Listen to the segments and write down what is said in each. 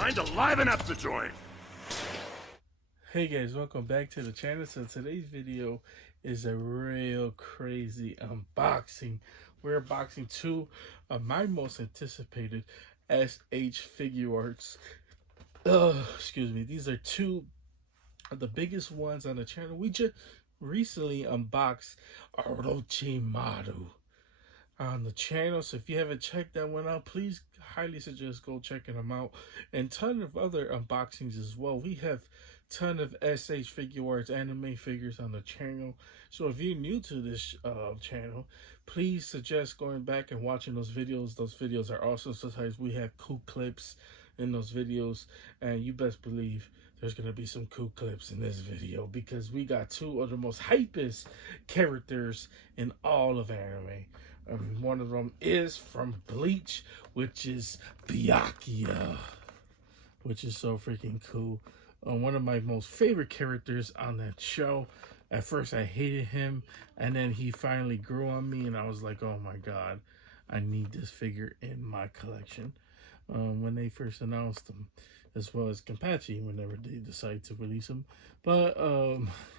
Time to liven up the joint. Hey guys, welcome back to the channel. So today's video is a real crazy unboxing. We're unboxing two of my most anticipated S.H.Figuarts. Excuse me. These are two of the biggest ones on the channel. We just recently unboxed Orochimaru on the channel, so if you haven't checked that one out, please highly suggest go checking them out. And ton of other unboxings as well. We have ton of S.H.Figuarts anime figures on the channel, so if you're new to this channel, please suggest going back and watching those videos. Those videos are awesome. Sometimes we have cool clips in those videos, and you best believe there's gonna be some cool clips in this video because we got two of the most hypest characters in all of anime. One of them is from Bleach, which is Byakuya, which is so freaking cool. One of my most favorite characters on that show. At first I hated him, and then he finally grew on me, and I was like, oh my god, I need this figure in my collection. When they first announced him, as well as Kenpachi whenever they decide to release him. But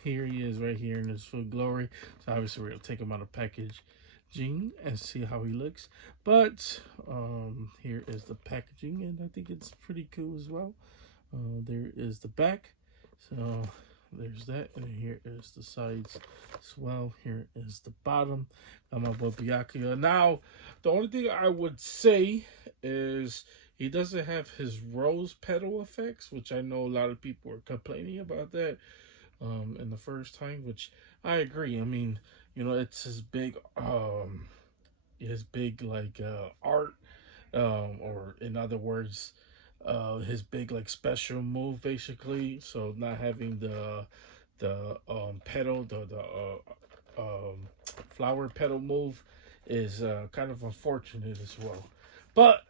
here he is right here in his full glory. So obviously we're going to take him out of packaging and see how he looks. But here is the packaging, and I think it's pretty cool as well. There is the back. So there's that, and here is the sides as well. Here is the bottom. Got my boy Byakuya. Now, the only thing I would say is he doesn't have his rose petal effects, which I know a lot of people are complaining about that in the first time, which I agree. I mean, you know, it's his big like art, or in other words, his big like special move basically. So not having the petal, the flower petal move is kind of unfortunate as well. But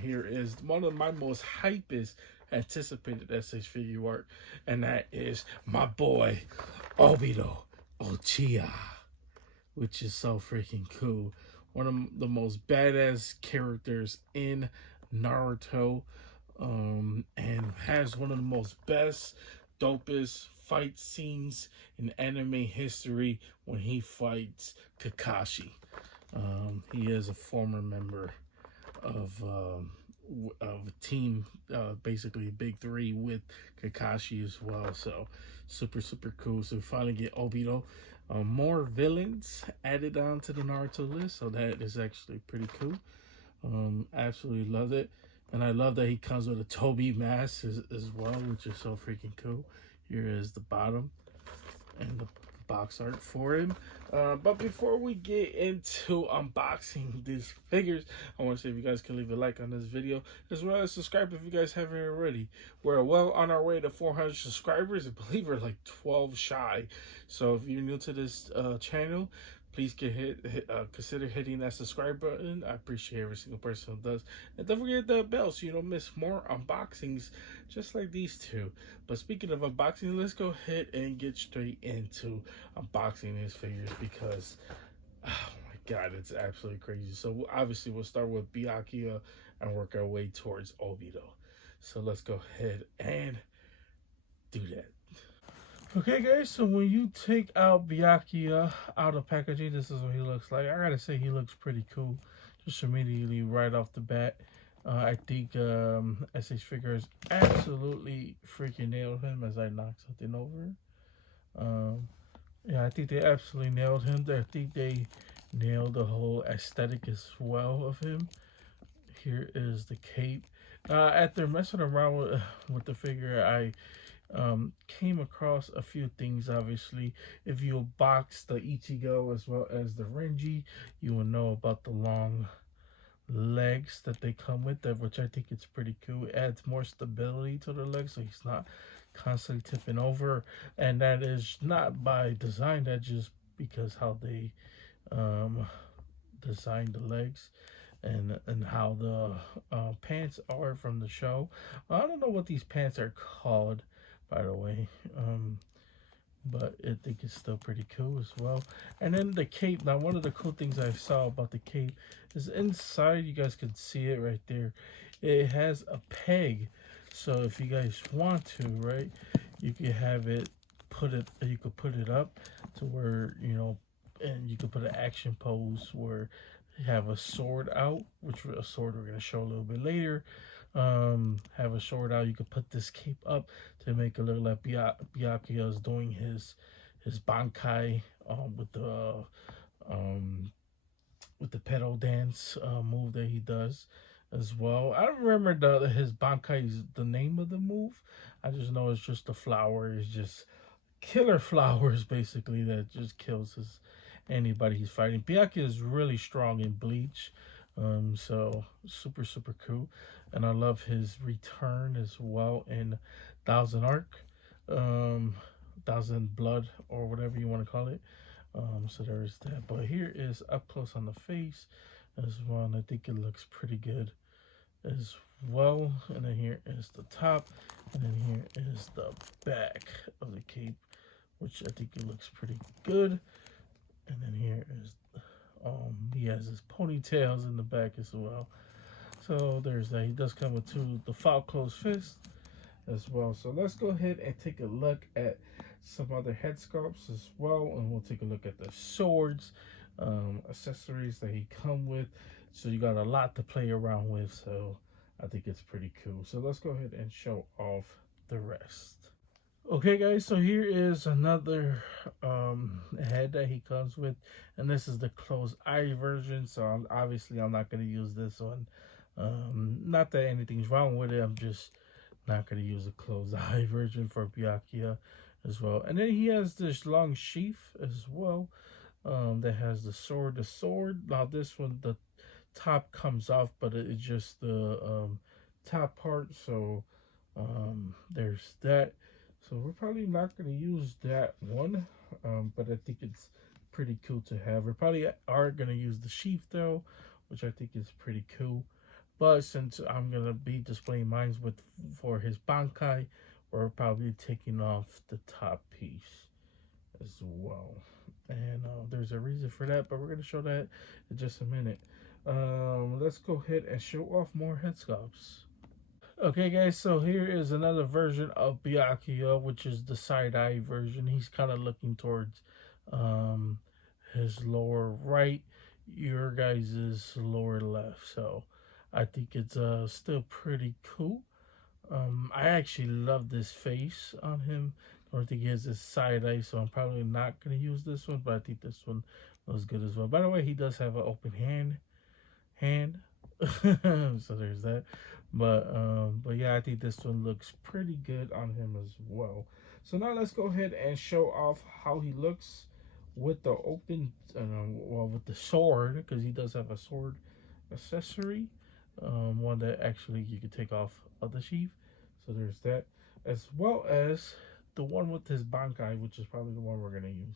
here is one of my most hypest anticipated S.H.Figuart, and that is my boy Obito Uchiha, which is so freaking cool. One of the most badass characters in Naruto, and has one of the most dopest fight scenes in anime history when he fights Kakashi. He is a former member of a team, basically Big Three with Kakashi as well. So super cool. So we finally get Obito. More villains added on to the Naruto list, so that is actually pretty cool. Absolutely love it. And I love that he comes with a Toby mask as well, which is so freaking cool. Here is the bottom and the box art for him. But before we get into unboxing these figures, I want to say if you guys can leave a like on this video, as well as subscribe if you guys haven't already. We're well on our way to 400 subscribers. I believe we're like 12 shy. So if you're new to this channel, please consider hitting that subscribe button. I appreciate every single person who does. And don't forget the bell so you don't miss more unboxings just like these two. But speaking of unboxing, let's go ahead and get straight into unboxing these figures because, oh my god, it's absolutely crazy. So obviously we'll start with Byakuya and work our way towards Obito. So let's go ahead and do that. Okay guys, so when you take out Byakuya out of packaging, this is what he looks like. I gotta say he looks pretty cool. Just immediately right off the bat. I think S.H.Figuarts absolutely freaking nailed him as I knocked something over. Yeah, I think they absolutely nailed him. I think they nailed the whole aesthetic as well of him. Here is the cape. After messing around with the figure, I came across a few things. Obviously, if you box the Ichigo as well as the Renji, you will know about the long legs that they come with, that which I think it's pretty cool. It adds more stability to the legs, so he's not constantly tipping over, and that is not by design. That's just because how they designed the legs and how the pants are from the show. I don't know what these pants are called, by the way, but I think it's still pretty cool as well. And then the cape. Now, one of the cool things I saw about the cape is inside. You guys can see it right there. It has a peg, so if you guys want to, right, you can have it put it. You could put it up to where and you could put an action pose where you have a sword out, which a sword we're gonna show a little bit later. Have a sword out. You could put this cape up to make it look like Byakuya is doing his bankai um, with the pedal dance move that he does as well. I don't remember his bankai is the name of the move. I just know it's just the flower. It's just killer flowers basically that just kills anybody he's fighting. Byakuya is really strong in Bleach, so super cool, and I love his return as well in Thousand Arc, um, Thousand Blood or whatever you want to call it. So there's that. But here is up close on the face as well, and I think it looks pretty good as well. And then here is the top, and then here is the back of the cape, which I think it looks pretty good. And then here is he has his ponytails in the back as well. So there's that. He does come with the file closed fist as well. So let's go ahead and take a look at some other head sculpts as well, and we'll take a look at the swords, accessories that he come with. So you got a lot to play around with. So I think it's pretty cool. So let's go ahead and show off the rest. Okay, guys, so here is another head that he comes with, and this is the closed eye version. So I'm not going to use this one. Not that anything's wrong with it, I'm just not going to use a closed eye version for Byakuya as well. And then he has this long sheath as well, that has the sword. The sword, now this one, the top comes off, but it's just the top part. So there's that. So we're probably not going to use that one, but I think it's pretty cool to have. We probably are going to use the sheath though, which I think is pretty cool. But since I'm going to be displaying mine for his bankai, we're probably taking off the top piece as well. And there's a reason for that, but we're going to show that in just a minute. Let's go ahead and show off more head sculpts. Okay, guys, so here is another version of Byakuya, which is the side eye version. He's kind of looking towards um, his lower right, your guys' lower left. So I think it's still pretty cool. I actually love this face on him. I don't think he has this side eye, so I'm probably not going to use this one, but I think this one was good as well. By the way, he does have an open hand. So there's that. But yeah, I think this one looks pretty good on him as well. So now let's go ahead and show off how he looks with the with the sword, because he does have a sword accessory, one that actually you can take off of the sheath. So there's that, as well as the one with his bankai, which is probably the one we're gonna use.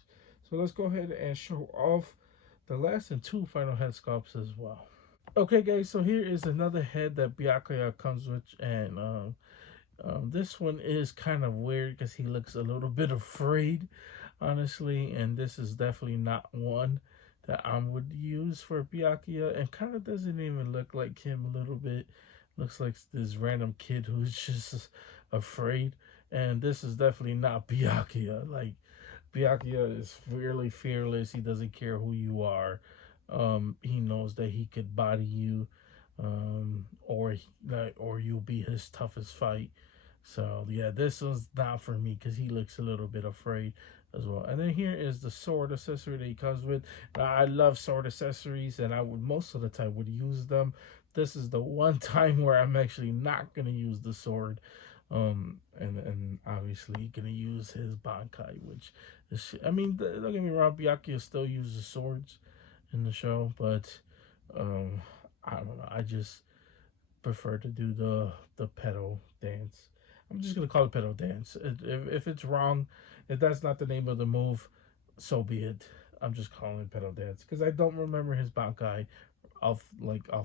So let's go ahead and show off the last and two final head sculpts as well. Okay, guys, so here is another head that Byakuya comes with, and this one is kind of weird because he looks a little bit afraid, honestly, and this is definitely not one that I would use for Byakuya, and kind of doesn't even look like him a little bit. Looks like this random kid who's just afraid, and this is definitely not Byakuya. Like, Byakuya is really fearless. He doesn't care who you are. He knows that he could body you, or you'll be his toughest fight. So yeah, this one's not for me because he looks a little bit afraid as well. And then here is the sword accessory that he comes with. Now, I love sword accessories, and I would most of the time would use them. This is the one time where I'm actually not gonna use the sword. And obviously gonna use his bankai, which is, I mean, don't get me wrong, Byakuya still uses swords in the show, but I don't know. I just prefer to do the pedal dance. I'm just gonna call it pedal dance. If it's wrong, if that's not the name of the move, so be it. I'm just calling it pedal dance because I don't remember his bankai off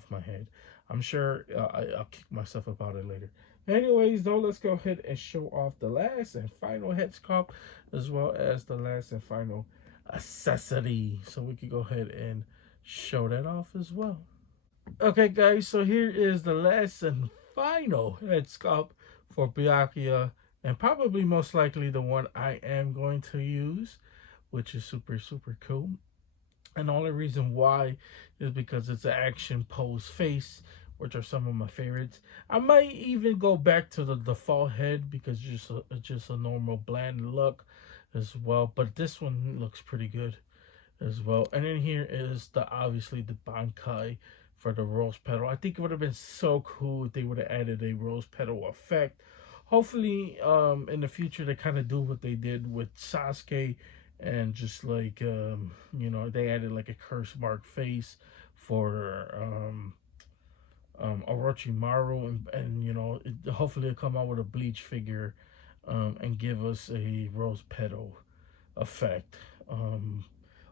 my head. I'm sure I'll kick myself about it later. Anyways, though, let's go ahead and show off the last and final head sculpt, as well as the last and final accessory. So we can go ahead and show that off as well. Okay, guys, so here is the last and final head sculpt for Byakuya, and probably most likely the one I am going to use, which is super cool. And the only reason why is because it's an action pose face, which are some of my favorites. I might even go back to the default head because just a normal bland look as well. But this one looks pretty good as well. And then here is the obviously the Bankai for the rose petal. I think it would have been so cool if they would have added a rose petal effect. Hopefully, in the future they kind of do what they did with Sasuke, and just like they added like a curse mark face for Orochimaru, and hopefully they'll come out with a bleach figure, and give us a rose petal effect.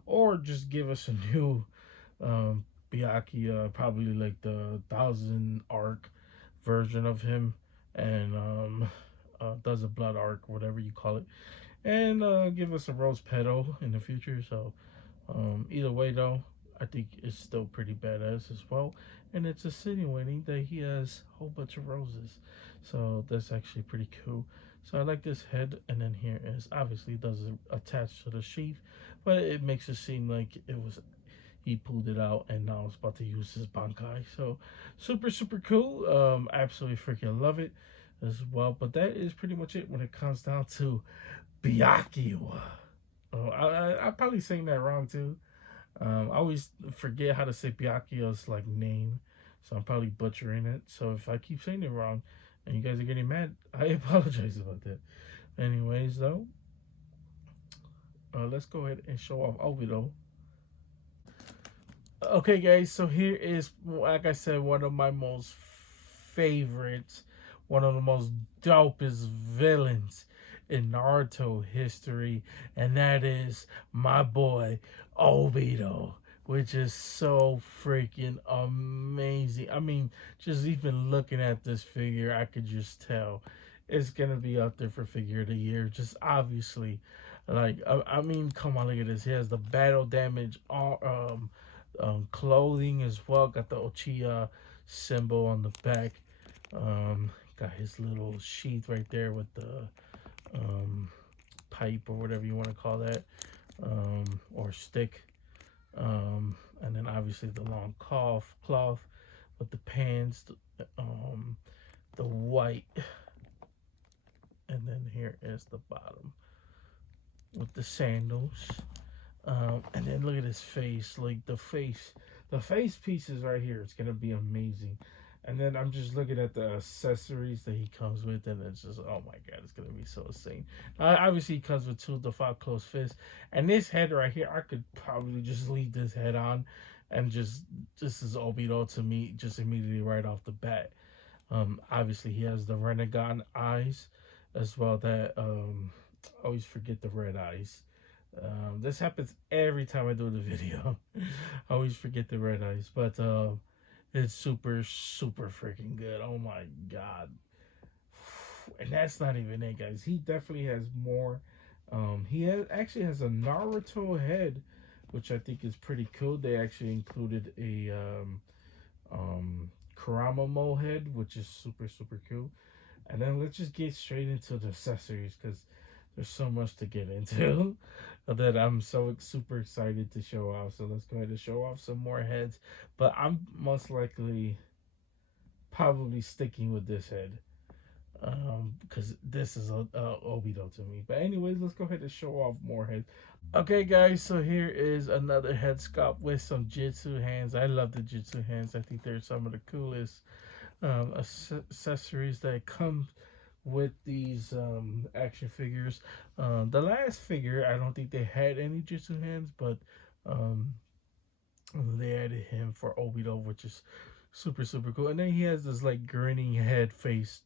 Or just give us a new Byakuya, probably like the 1000 arc version of him, and does a blood arc, whatever you call it, and give us a rose petal in the future. So either way, though, I think it's still pretty badass as well, and it's insinuating that he has a whole bunch of roses, so that's actually pretty cool. So I like this head, and then here is obviously it doesn't attach to the sheath, but it makes it seem like it was he pulled it out and now it's about to use his bankai. So super cool. Absolutely freaking love it as well. But that is pretty much it when it comes down to Byakuya. Oh, I'm probably saying that wrong too. I always forget how to say Byakuya's like name, so I'm probably butchering it. So if I keep saying it wrong and you guys are getting mad, I apologize about that. Anyways, though, let's go ahead and show off Obito. Okay, guys, so here is, like I said, one of my most favorites, one of the most dopest villains in Naruto history, and that is my boy Obito, which is so freaking amazing. I mean, just even looking at this figure, I could just tell it's gonna be up there for figure of the year. Just obviously, like I mean, come on, look at this. He has the battle damage, all clothing as well. Got the Uchiha symbol on the back. Got his little sheath right there with the pipe or whatever you want to call that, or stick. And then obviously the long cloth with the pants, the white, and then here is the bottom with the sandals. And then look at his face, like the face pieces right here. It's gonna be amazing. And then I'm just looking at the accessories that he comes with, and it's just, oh my god, it's gonna be so insane. Obviously, he comes with 2 default closed fists, and this head right here, I could probably just leave this head on, and just this is Obito to me, just immediately right off the bat. Obviously, he has the Renegon eyes as well. That I always forget the red eyes. This happens every time I do the video. I always forget the red eyes, but it's super freaking good. Oh my god! And that's not even it, guys. He definitely has more. Actually has a Naruto head, which I think is pretty cool. They actually included a Kurama head, which is super cool. And then let's just get straight into the accessories because there's so much to get into that I'm so super excited to show off. So let's go ahead and show off some more heads. But I'm most likely probably sticking with this head because this is a Obito to me. But anyways, let's go ahead and show off more heads. Okay, guys, so here is another head sculpt with some Jitsu hands. I love the Jitsu hands. I think they're some of the coolest accessories that come with these action figures. The last figure, I don't think they had any Jitsu hands, but they added him for Obito, which is super cool. And then he has this like grinning head face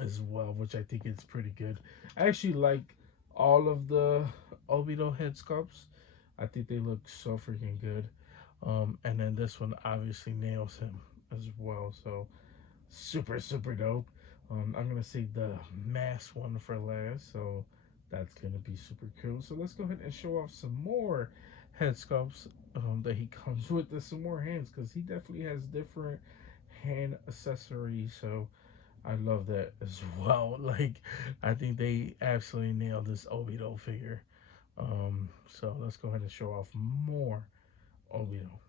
as well, which I think is pretty good. I actually like all of the Obito head sculpts. I think they look so freaking good. And then this one obviously nails him as well. So super dope. I'm gonna save the mask one for last, so that's gonna be super cool. So let's go ahead and show off some more head sculpts that he comes with. There's some more hands because he definitely has different hand accessories. So I love that as well. Like, I think they absolutely nailed this Obito figure. So let's go ahead and show off more Obito.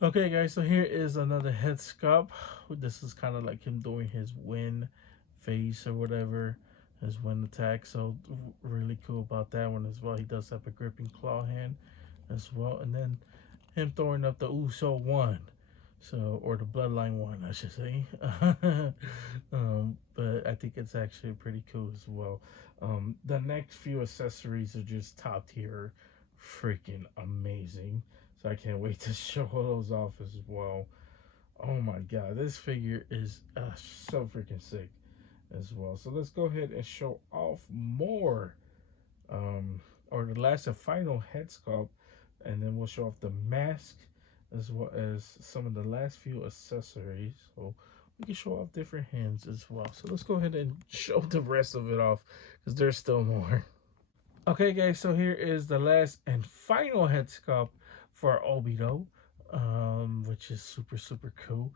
Okay, guys, so here is another head sculpt. This is kind of like him doing his win face or whatever, his win attack. So really cool about that one as well. He does have a gripping claw hand as well, and then him throwing up the Uso one, so, or the Bloodline one, I should say. But I think it's actually pretty cool as well. The next few accessories are just top tier, freaking amazing. So I can't wait to show those off as well. Oh my god, this figure is so freaking sick as well. So let's go ahead and show off more, or the last and final head sculpt, and then we'll show off the mask as well as some of the last few accessories. So we can show off different hands as well. So let's go ahead and show the rest of it off because there's still more. Okay, guys, so here is the last and final head sculpt for Obito, which is super cool.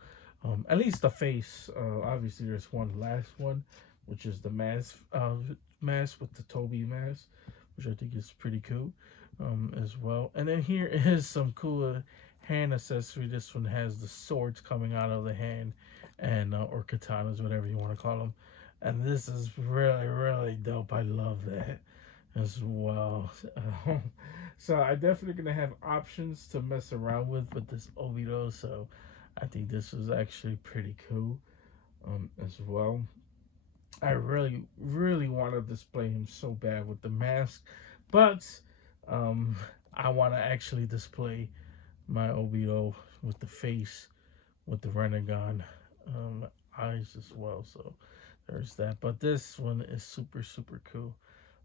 At least the face. Obviously, there's one last one, which is the mask with the Toby mask, which I think is pretty cool as well. And then here is some cool hand accessory. This one has the swords coming out of the hand, and or katanas, whatever you want to call them. And this is really dope. I love that as well. So I definitely gonna have options to mess around with this Obito. So I think this is actually pretty cool as well. I really want to display him so bad with the mask, but I want to actually display my Obito with the face, with the Renegon eyes as well. So there's that. But this one is super cool.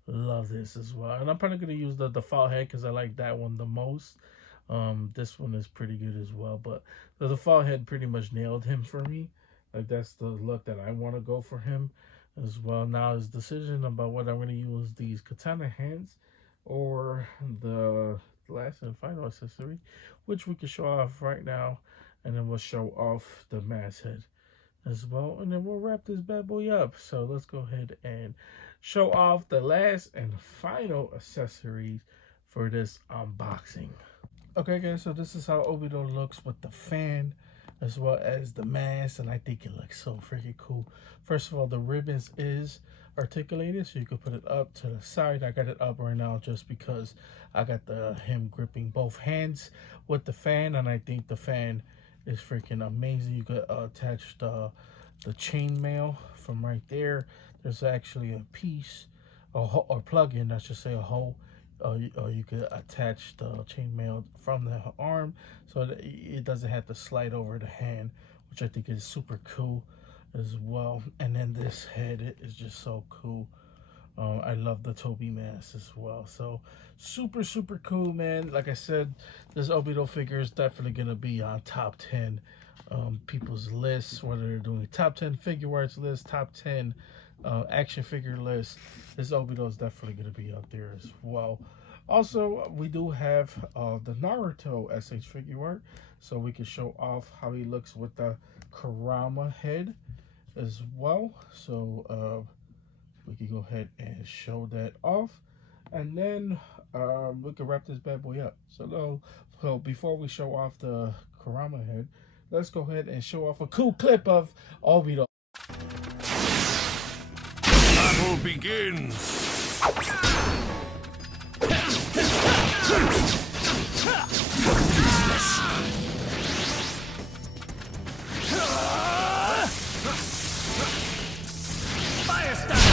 Love this as well. And I'm probably going to use the default head because I like that one the most. This one is pretty good as well. But the default head pretty much nailed him for me. Like, that's the look that I want to go for him as well. Now his decision about what I'm going to use, these katana hands or the last and final accessory, which we can show off right now. And then we'll show off the mask head as well. And then we'll wrap this bad boy up. So let's go ahead and show off the last and final accessories for this unboxing. Okay, guys, so this is how Obito looks with the fan as well as the mask, and I think it looks so freaking cool. First of all, the ribbons is articulated, so you can put it up to the side. I got it up right now just because I got him gripping both hands with the fan, and I think the fan is freaking amazing. You could attach the chainmail from right there. There's actually a piece, or plug-in, I should say, a hole. You could attach the chainmail from the arm so that it doesn't have to slide over the hand, which I think is super cool as well. And then this head is just so cool. I love the Toby mask as well. So super cool, man. Like I said, this Obito figure is definitely gonna be on top 10 people's lists, whether they're doing top 10 Figuarts list, top 10 action figure list. This Obito is definitely going to be up there as well. Also, we do have the Naruto S.H.Figuart, so we can show off how he looks with the Kurama head as well. So we can go ahead and show that off, and then we can wrap this bad boy up. So before we show off the Kurama head, let's go ahead and show off a cool clip of Obito. Battle begins! Fire style!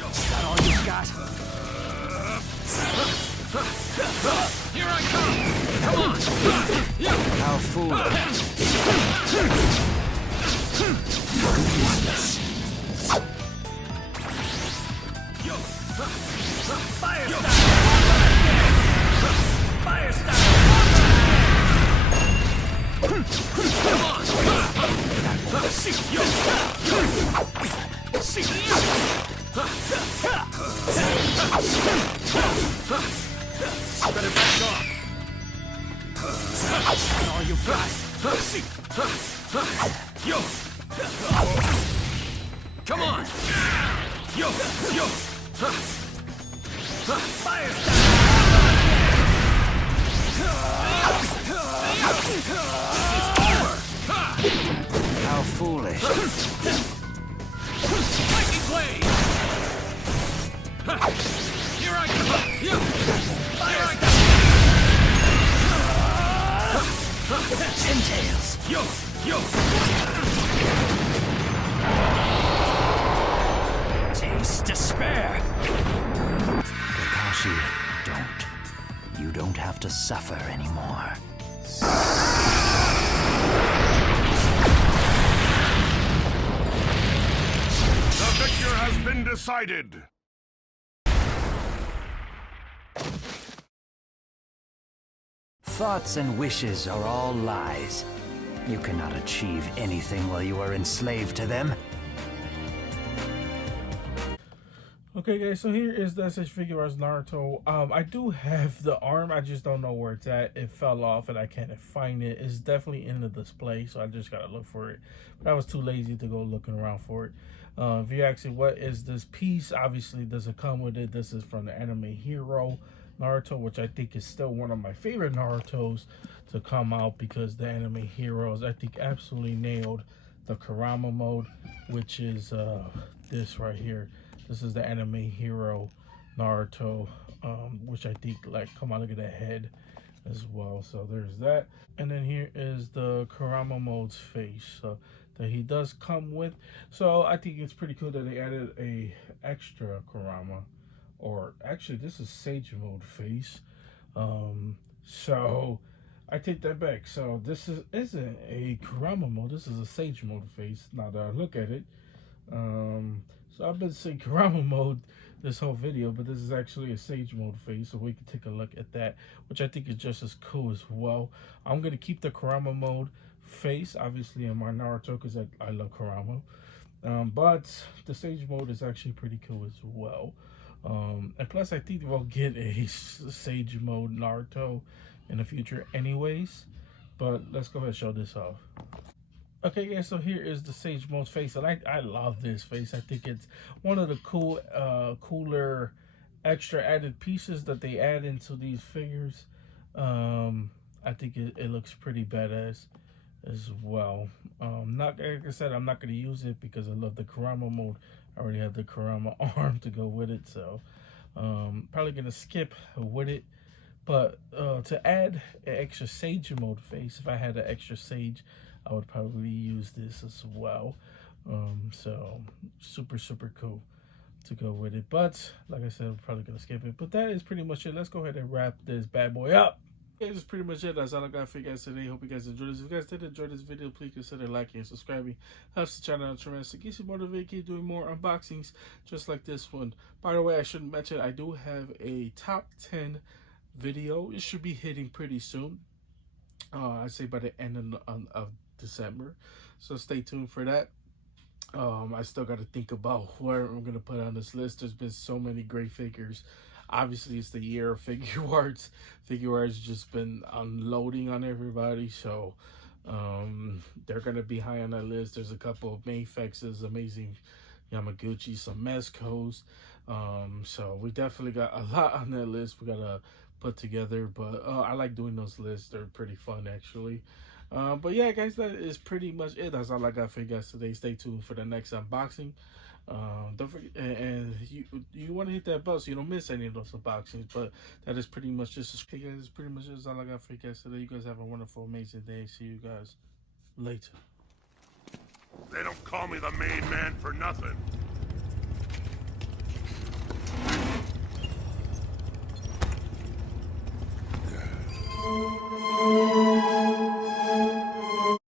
Is that all you got? Here I come! Come on! How foolish! Fire style! Fire style! Come on! See yo! See better back off! That's all you got! See! Yo! Come on! Yo! Yo! Fire style! How foolish. Lightning blade! Here I come! Here I come! Pintails. Yo! Yo! Taste despair. Kakashi, don't. You don't have to suffer anymore. The victor has been decided! Thoughts and wishes are all lies. You cannot achieve anything while you are enslaved to them. Okay, guys, so here is the S.H.Figuarts Naruto. I do have the arm, I just don't know where it's at. It fell off and I can't find it. It's definitely in the display, so I just gotta look for it. But I was too lazy to go looking around for it. If you ask me what is this piece, obviously doesn't come with it. This is from the anime hero Naruto, which I think is still one of my favorite Narutos to come out, because the anime heroes, I think, absolutely nailed the Kurama mode, which is this right here. This is the anime hero Naruto, which I think, like, come on, look at that head as well. So there's that. And then here is the Kurama mode's face that he does come with. So I think it's pretty cool that they added a extra Kurama, or actually this is Sage mode face. So I take that back. So this isn't a Kurama mode. This is a Sage mode face. Now that I look at it. So I've been saying Kurama mode this whole video, but this is actually a Sage mode face, so we can take a look at that, which I think is just as cool as well. I'm going to keep the Kurama mode face, obviously, in my Naruto, because I love Kurama. But the Sage mode is actually pretty cool as well. And plus, I think we'll get a Sage mode Naruto in the future anyways. But let's go ahead and show this off. Okay, yeah, so here is the Sage mode face, and I love this face. I think it's one of the cooler extra added pieces that they add into these figures. I think it looks pretty badass as well. Not, like I said, I'm not going to use it because I love the Kurama mode. I already have the Kurama arm to go with it, so probably going to skip with it. But to add an extra Sage mode face, if I had an extra Sage, I would probably use this as well. So super cool to go with it. But like I said, I'm probably gonna skip it. But that is pretty much it. Let's go ahead and wrap this bad boy up. Yeah, that's pretty much it. That's all I got for you guys today. Hope you guys enjoyed this. If you guys did enjoy this video, please consider liking and subscribing. Helps the channel out tremendously. Keeps you motivated, keep doing more unboxings just like this one. By the way, I should mention I do have a top 10 video. It should be hitting pretty soon. I'd say by the end of December, so stay tuned for that. I still got to think about where I'm gonna put on this list. There's been so many great figures. Obviously, it's the year of Figuarts. Figuarts just been unloading on everybody, so they're gonna be high on that list. There's a couple of Mayfexes, amazing Yamaguchi, some Mezcos. So we definitely got a lot on that list we gotta put together, but I like doing those lists. They're pretty fun, actually. But yeah, guys, that is pretty much it. That's all I got for you guys today. Stay tuned for the next unboxing. Don't forget, and you want to hit that bell so you don't miss any of those unboxings. But that is pretty much just, hey guys, that's pretty much just all I got for you guys today. You guys have a wonderful, amazing day. See you guys later. They don't call me the main man for nothing.